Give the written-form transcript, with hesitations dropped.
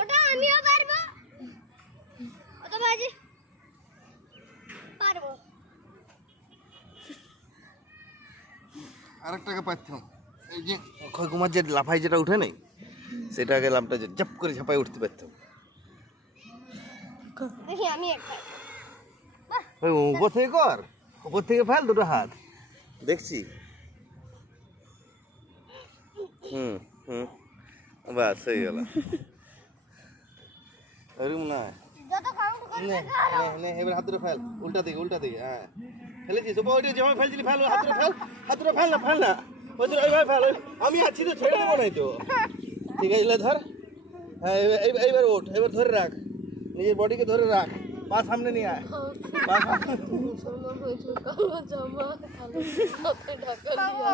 ওটা আমিও পারবো। ওটা বাজি পারবো। আরেকটাকে পাচ্ছিলাম, এই যে অক্ষয় কুমার যে লাফাই যেটা উঠে নেই, সেটা আগে লাফটা যে জাপ করে ঝাঁপাই উঠতে পারতাম। দেখি আমি একটা ওই উপর থেকে কর, উপর থেকে ফেল দুটো হাত, দেখছি। হুম হুম, বাস হয়ে গেল। ওরকম না, যত কাউন্ট নে নে এবার হাত দুটো ফেল, উল্টা দিকে হ্যাঁ ফেলেছিস। ওপর ওইটা যেমন ফেলছিলি ফেল, হাত দুটো ফেল, হাত দুটো ফেল না ওই দুটো ওইভাবে ফেল। আমি আছি তো, ছেড়ে দেবো নাই তো। ঠিক আছে, ধর। হ্যাঁ এইবার ওঠ, এবার ধরে রাখ, নিজের বডিকে ধরে রাখ, পা সামনে নিয়ে আয়, পা সামনে। মুসলমান হয়েছে, কালো জামা, কালো হাতে ঢাকা দিয়ে